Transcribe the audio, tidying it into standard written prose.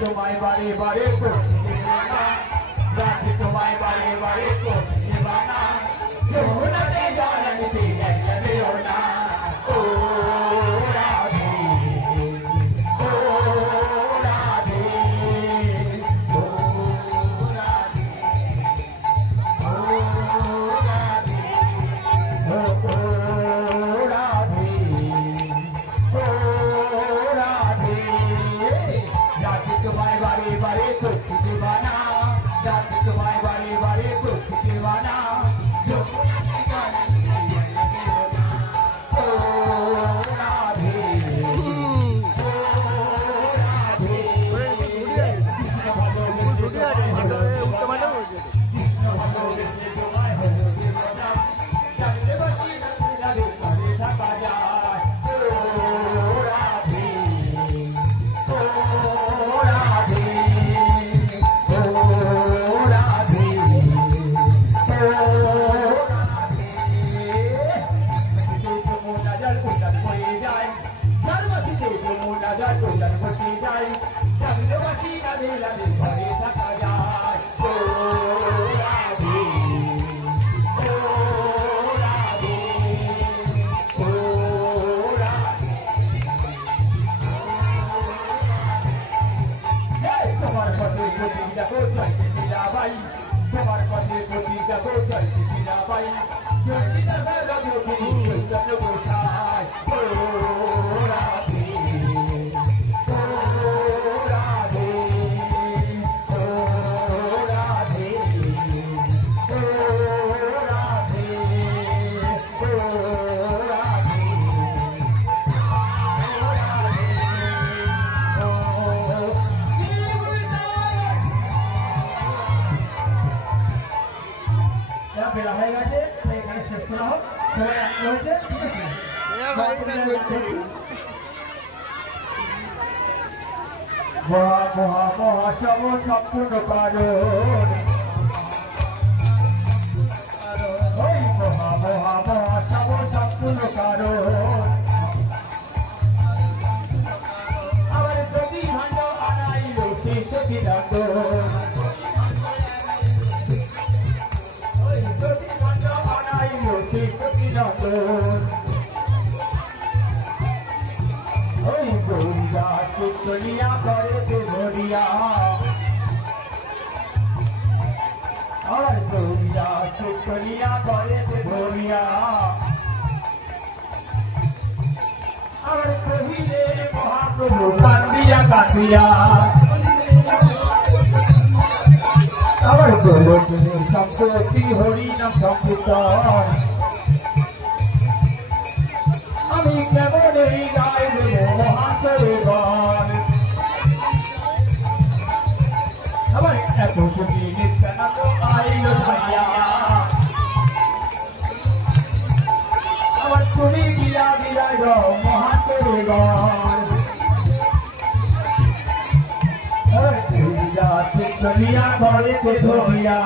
তোমায় বারে বারে রাখি তোমায় বারে বারে না যমুনাতে জানাতে যাবেও না ও রাধে ও রাধে ও রাধে ও রাধে ও রাধে ও রাধে রাখি তোমায় বারে বারে করতে দিবানা রাখি তোমায় বারে বারে করতে দিবানা তোমার পথে প্রতিটা গোচাই ভাই বেলা হয়ে গেছে এখানে শেষ করা হোক সবাই এক হয়েছে ঠিক আছে মহা মহা মহা সব সম্পূর্ণ কারণ ওই মহা মহা মহা সব সম্পূর্ণ কারণ আবার যদি ভাণ্ড আনাইল সেই সতীরাঙ্গ दुनिया करे भरिया और दुनिया दुनिया करे भरिया और कहिले महाप्रभु कांदिया कांदिया और गोलोकने संपत्ति हरि नाम संपुतर আমি কেমন এই গাই দেব মহান্তরে গান আমার এত সুখী নিত্যানা তো আইল ভাইয়া আমার তুমি গিয়া বিদায় দাও মহান্তরে গান দুনিয়া ঘরে ধরিয়া